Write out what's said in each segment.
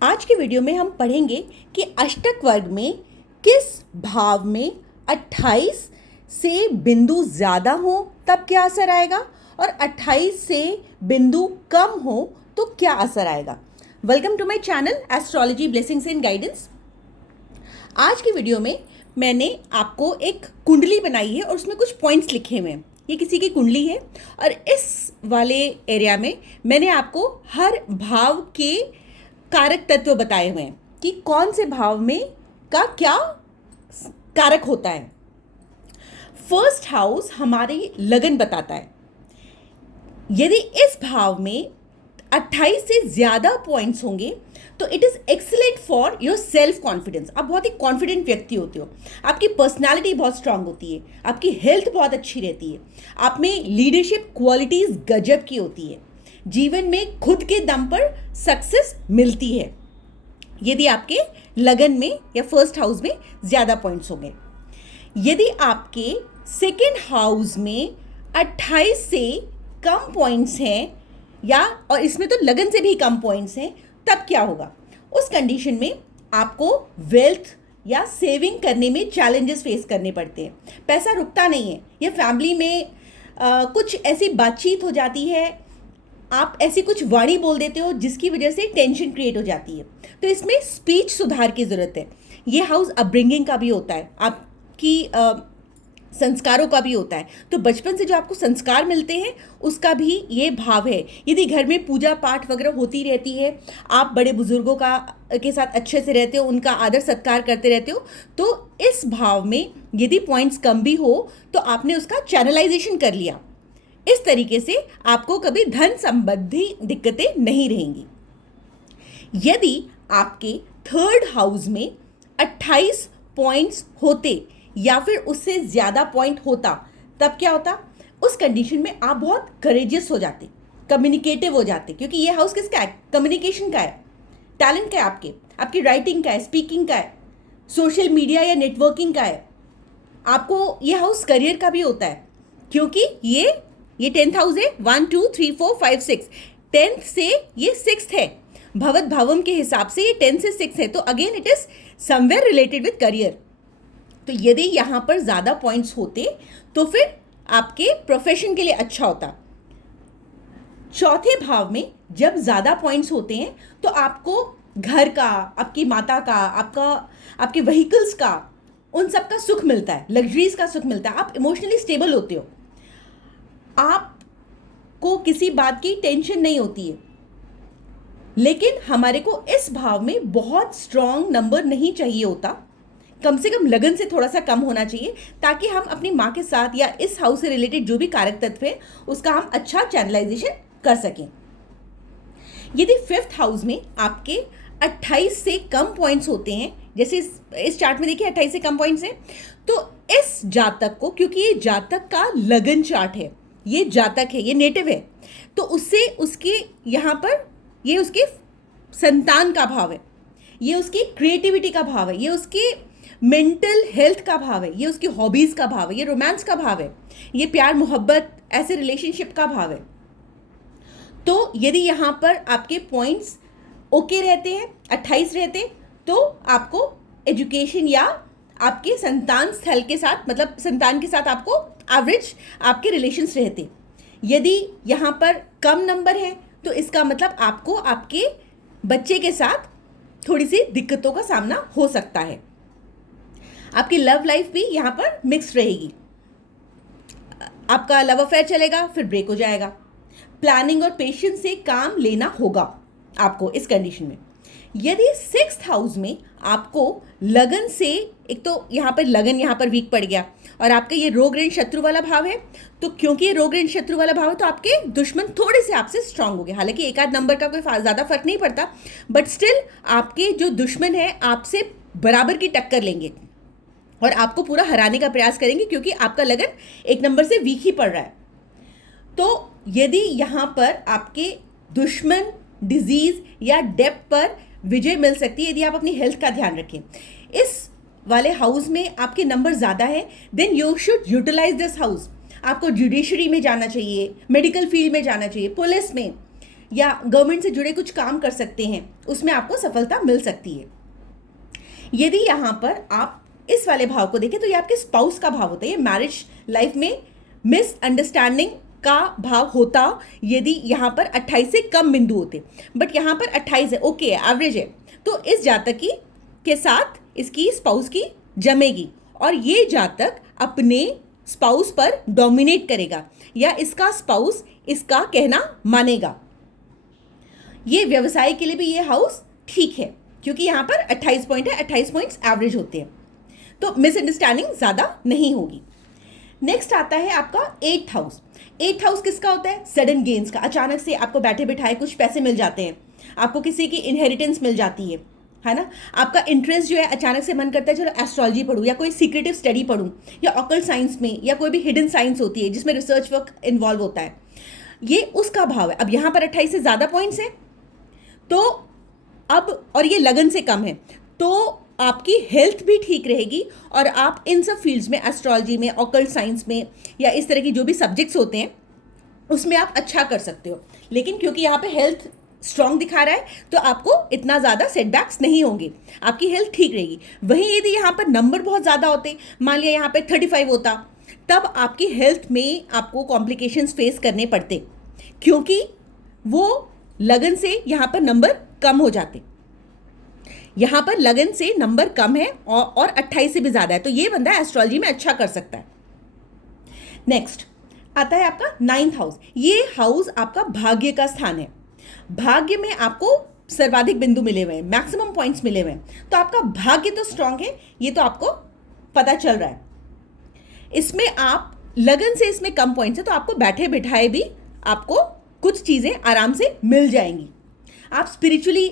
आज के वीडियो में हम पढ़ेंगे कि अष्टक वर्ग में किस भाव में 28 से बिंदु ज़्यादा हो तब क्या असर आएगा और 28 से बिंदु कम हो तो क्या असर आएगा। Welcome to my channel astrology blessings and guidance. आज की वीडियो में मैंने आपको एक कुंडली बनाई है और उसमें कुछ पॉइंट्स लिखे हुए हैं। ये किसी की कुंडली है और इस वाले एरिया में मैंने आपको हर भाव के कारक तत्व बताए हुए हैं कि कौन से भाव में का क्या कारक होता है। फर्स्ट हाउस हमारी लगन बताता है। यदि इस भाव में 28 से ज़्यादा पॉइंट्स होंगे तो it is excellent for your self confidence. आप बहुत ही कॉन्फिडेंट व्यक्ति होते हो, आपकी पर्सनालिटी बहुत स्ट्रांग होती है, आपकी हेल्थ बहुत अच्छी रहती है, आप में लीडरशिप क्वालिटीज़ गजब की होती है, जीवन में खुद के दम पर सक्सेस मिलती है यदि आपके लगन में या फर्स्ट हाउस में ज़्यादा पॉइंट्स होंगे। यदि आपके सेकेंड हाउस में 28 से कम पॉइंट्स हैं या और इसमें तो लगन से भी कम पॉइंट्स हैं तब क्या होगा। उस कंडीशन में आपको वेल्थ या सेविंग करने में चैलेंजेस फेस करने पड़ते हैं। पैसा रुकता नहीं है या फैमिली में कुछ ऐसी बातचीत हो जाती है, आप ऐसी कुछ वाणी बोल देते हो जिसकी वजह से टेंशन क्रिएट हो जाती है। तो इसमें स्पीच सुधार की ज़रूरत है। ये हाउस अपब्रिंगिंग का भी होता है, आपकी संस्कारों का भी होता है। तो बचपन से जो आपको संस्कार मिलते हैं उसका भी ये भाव है। यदि घर में पूजा पाठ वगैरह होती रहती है, आप बड़े बुजुर्गों के साथ अच्छे से रहते हो, उनका आदर सत्कार करते रहते हो, तो इस भाव में यदि पॉइंट्स कम भी हो तो आपने उसका चैनलाइजेशन कर लिया। इस तरीके से आपको कभी धन संबंधी दिक्कतें नहीं रहेंगी। यदि आपके थर्ड हाउस में 28 पॉइंट्स होते या फिर उससे ज़्यादा पॉइंट होता तब क्या होता। उस कंडीशन में आप बहुत करेजियस हो जाते, कम्युनिकेटिव हो जाते, क्योंकि ये हाउस किसका है? कम्युनिकेशन का है, टैलेंट का है, आपकी राइटिंग का है, स्पीकिंग का है, सोशल मीडिया या नेटवर्किंग का है। आपको ये हाउस करियर का भी होता है, क्योंकि ये 10th हाउस है। 1 2 3 4 5 6, 10th से ये 6th है। भवत भावम के हिसाब से ये 10 से 6 है, तो again it is somewhere related with career. तो यदि यहाँ पर ज़्यादा पॉइंट्स होते तो फिर आपके प्रोफेशन के लिए अच्छा होता। चौथे भाव में जब ज़्यादा पॉइंट्स होते हैं तो आपको घर का, आपकी माता का, आपके व्हीकल्स का, उन सब का सुख मिलता है, लग्जरीज का सुख मिलता है। आप इमोशनली स्टेबल होते हो, आपको किसी बात की टेंशन नहीं होती है। लेकिन हमारे को इस भाव में बहुत स्ट्रॉन्ग नंबर नहीं चाहिए होता, कम से कम लगन से थोड़ा सा कम होना चाहिए, ताकि हम अपनी माँ के साथ या इस हाउस से रिलेटेड जो भी कारक तत्व है उसका हम अच्छा चैनलाइजेशन कर सकें। यदि फिफ्थ हाउस में आपके 28 से कम पॉइंट्स होते हैं, जैसे इस चार्ट में देखिए 28 से कम पॉइंट्स हैं, तो इस जातक को, क्योंकि ये जातक का लगन चार्ट है, ये जातक है, ये नेटिव है, तो उससे उसके यहाँ पर ये उसके संतान का भाव है, ये उसकी क्रिएटिविटी का भाव है, ये उसकी मेंटल हेल्थ का भाव है, ये उसकी हॉबीज़ का भाव है, ये रोमांस का भाव है, ये प्यार मोहब्बत ऐसे रिलेशनशिप का भाव है। तो यदि यहाँ पर आपके पॉइंट्स ओके रहते हैं, 28 रहते, तो आपको एजुकेशन या आपके संतान स्थल के साथ, मतलब संतान के साथ आपको एवरेज आपके रिलेशंस रहते। यदि यहाँ पर कम नंबर है तो इसका मतलब आपको आपके बच्चे के साथ थोड़ी सी दिक्कतों का सामना हो सकता है। आपकी लव लाइफ भी यहाँ पर मिक्स रहेगी, आपका लव अफेयर चलेगा फिर ब्रेक हो जाएगा। प्लानिंग और पेशेंस से काम लेना होगा आपको इस कंडीशन में। यदि 6th हाउस में आपको लगन से, एक तो यहाँ पर लगन यहाँ पर वीक पड़ गया और आपका ये रोग ऋण शत्रु वाला भाव है, तो क्योंकि ये रोग ऋण शत्रु वाला भाव है तो आपके दुश्मन थोड़े से आपसे स्ट्रांग हो गए। हालांकि एक आध नंबर का कोई ज़्यादा फर्क नहीं पड़ता, बट स्टिल आपके जो दुश्मन है आपसे बराबर की टक्कर लेंगे और आपको पूरा हराने का प्रयास करेंगे, क्योंकि आपका लगन एक नंबर से वीक ही पड़ रहा है। तो यदि यहाँ पर आपके दुश्मन, डिजीज या डेथ पर विजय मिल सकती है यदि आप अपनी हेल्थ का ध्यान रखें। इस वाले हाउस में आपके नंबर ज़्यादा है, then you should utilize this house. आपको जुडिशरी में जाना चाहिए, मेडिकल फील्ड में जाना चाहिए, पुलिस में, या गवर्नमेंट से जुड़े कुछ काम कर सकते हैं, उसमें आपको सफलता मिल सकती है। यदि यहाँ पर आप इस वाले भाव को देखें तो ये आपके स्पाउस का भाव होता है। ये मैरिज लाइफ में मिसअंडरस्टैंडिंग का भाव होता यदि यहाँ पर 28 से कम बिंदु होते, बट यहाँ पर 28 है, ओके है, एवरेज है, तो इस जातक की के साथ इसकी स्पाउस की जमेगी और ये जातक अपने स्पाउस पर डोमिनेट करेगा या इसका स्पाउस इसका कहना मानेगा। ये व्यवसाय के लिए भी ये हाउस ठीक है क्योंकि यहाँ पर 28 पॉइंट है, 28 पॉइंट्स एवरेज होते हैं, तो मिसअंडरस्टैंडिंग ज़्यादा नहीं होगी। नेक्स्ट आता है आपका 8th हाउस। 8th हाउस किसका होता है? सडन गेन्स का। अचानक से आपको बैठे बिठाए कुछ पैसे मिल जाते हैं, आपको किसी की इनहेरिटेंस मिल जाती है ना। आपका इंटरेस्ट जो है, अचानक से मन करता है चलो एस्ट्रोलॉजी पढ़ूँ या कोई सीक्रेटिव स्टडी पढ़ूँ या ऑकल्ट साइंस में या कोई भी हिडन साइंस होती है जिसमें रिसर्च वर्क इन्वॉल्व होता है, ये उसका भाव है। अब यहाँ पर 28 से ज़्यादा पॉइंट्स हैं तो अब, और ये लगन से कम है, तो आपकी हेल्थ भी ठीक रहेगी और आप इन सब फील्ड्स में, एस्ट्रोलॉजी में, ऑकल्ट साइंस में या इस तरह की जो भी सब्जेक्ट्स होते हैं उसमें आप अच्छा कर सकते हो। लेकिन क्योंकि यहाँ पे हेल्थ स्ट्रांग दिखा रहा है तो आपको इतना ज़्यादा सेटबैक्स नहीं होंगे, आपकी हेल्थ ठीक रहेगी। वहीं यदि यहाँ पर नंबर बहुत ज़्यादा होते, मान लिया यहाँ पे 35 होता, तब आपकी हेल्थ में आपको कॉम्प्लिकेशंस फेस करने पड़ते क्योंकि वो लगन से यहाँ पर नंबर कम हो जाते। यहाँ पर लगन से नंबर कम है और 28 से भी ज़्यादा है, तो ये बंदा एस्ट्रोलॉजी में अच्छा कर सकता है। नेक्स्ट आता है आपका 9th हाउस। ये हाउस आपका भाग्य का स्थान है। भाग्य में आपको सर्वाधिक बिंदु मिले हुए हैं, मैक्सिमम पॉइंट्स मिले हुए हैं, तो आपका भाग्य तो स्ट्रांग है, ये तो आपको पता चल रहा है। इसमें आप लगन से इसमें कम पॉइंट्स है तो आपको बैठे बिठाए भी आपको कुछ चीज़ें आराम से मिल जाएंगी, आप स्पिरिचुअली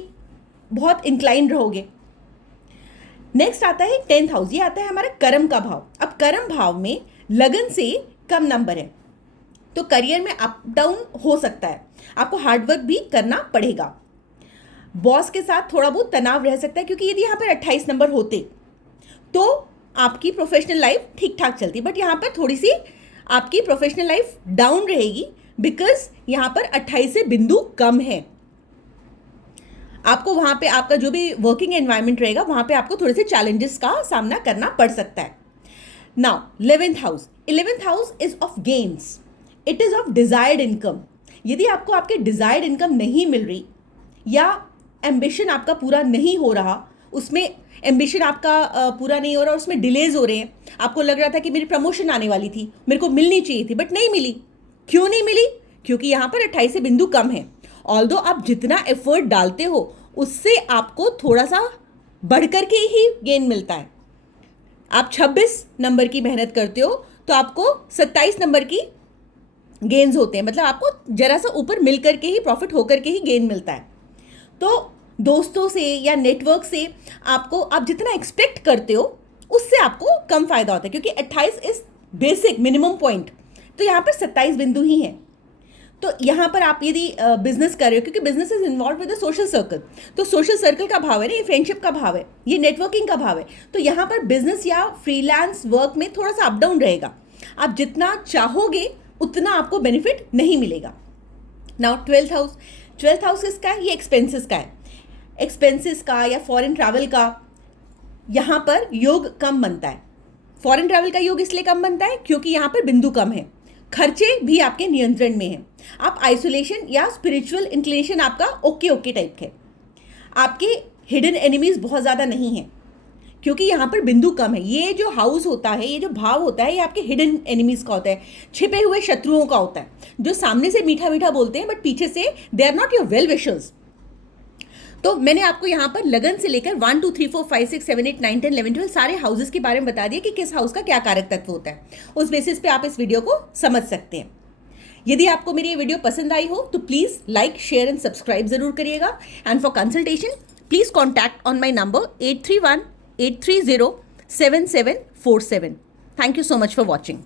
बहुत इंक्लाइंड रहोगे। नेक्स्ट आता है 10th हाउस। ये आता है हमारा कर्म का भाव। अब कर्म भाव में लगन से कम नंबर है तो करियर में अप डाउन हो सकता है, आपको हार्डवर्क भी करना पड़ेगा, बॉस के साथ थोड़ा बहुत तनाव रह सकता है क्योंकि यदि यहाँ पर 28 नंबर होते तो आपकी प्रोफेशनल लाइफ ठीक ठाक चलती, बट यहाँ पर थोड़ी सी आपकी प्रोफेशनल लाइफ डाउन रहेगी बिकॉज यहाँ पर 28 से बिंदु कम है। आपको वहाँ पे आपका जो भी वर्किंग एनवायरनमेंट रहेगा वहाँ पे आपको थोड़े से चैलेंजेस का सामना करना पड़ सकता है। Now 11th house. 11th house is of gains, it is of desired income. यदि आपको आपके डिजायर्ड इनकम नहीं मिल रही या एम्बिशन आपका पूरा नहीं हो रहा, उसमें एम्बिशन आपका पूरा नहीं हो रहा, उसमें डिलेज हो रहे हैं, आपको लग रहा था कि मेरी प्रमोशन आने वाली थी, मेरे को मिलनी चाहिए थी बट नहीं मिली। क्यों नहीं मिली? क्योंकि यहाँ पर 28 से बिंदु कम है। ऑल्दो आप जितना एफर्ट डालते हो उससे आपको थोड़ा सा बढ़कर के ही गेन मिलता है। आप 26 नंबर की मेहनत करते हो तो आपको 27 नंबर की गेन्स होते हैं, मतलब आपको जरा सा ऊपर मिल करके ही, प्रॉफिट होकर के ही गेन मिलता है। तो दोस्तों से या नेटवर्क से आपको, आप जितना एक्सपेक्ट करते हो उससे आपको कम फायदा होता है क्योंकि 28 इज बेसिक मिनिमम पॉइंट, तो यहाँ पर 27 बिंदु ही हैं। तो यहाँ पर आप यदि बिजनेस कर रहे हो, क्योंकि business is involve with the social circle, तो सोशल सर्कल का भाव है ना, ये फ्रेंडशिप का भाव है, ये नेटवर्किंग का भाव है, तो यहाँ पर बिजनेस या फ्रीलांस वर्क में थोड़ा सा अप डाउन रहेगा। आप जितना चाहोगे उतना आपको बेनिफिट नहीं मिलेगा। Now 12th house. 12th house किसका है? ये एक्सपेंसेस का है। एक्सपेंसेस का या फॉरेन ट्रैवल का यहाँ पर योग कम बनता है। फॉरेन ट्रैवल का योग इसलिए कम बनता है क्योंकि यहाँ पर बिंदु कम है, खर्चे भी आपके नियंत्रण में हैं। आप आइसोलेशन या स्पिरिचुअल इंक्लिनेशन आपका ओके टाइप है। आपके हिडन एनिमीज बहुत ज़्यादा नहीं हैं क्योंकि यहाँ पर बिंदु कम है। ये जो हाउस होता है, ये जो भाव होता है, ये आपके हिडन एनिमीज का होता है, छिपे हुए शत्रुओं का होता है, जो सामने से मीठा मीठा बोलते हैं बट पीछे से they are not your well wishers. तो मैंने आपको यहाँ पर लगन से लेकर 1 2 3 4 5 6 7 8 9 10 11 12 सारे हाउसेस के बारे में बता दिया कि किस हाउस का क्या कारक तत्व होता है। उस बेसिस पे आप इस वीडियो को समझ सकते हैं। यदि आपको मेरी ये वीडियो पसंद आई हो तो please like, share and subscribe जरूर करिएगा। And for consultation please contact on my number 831-830-7747। Thank you so much for watching.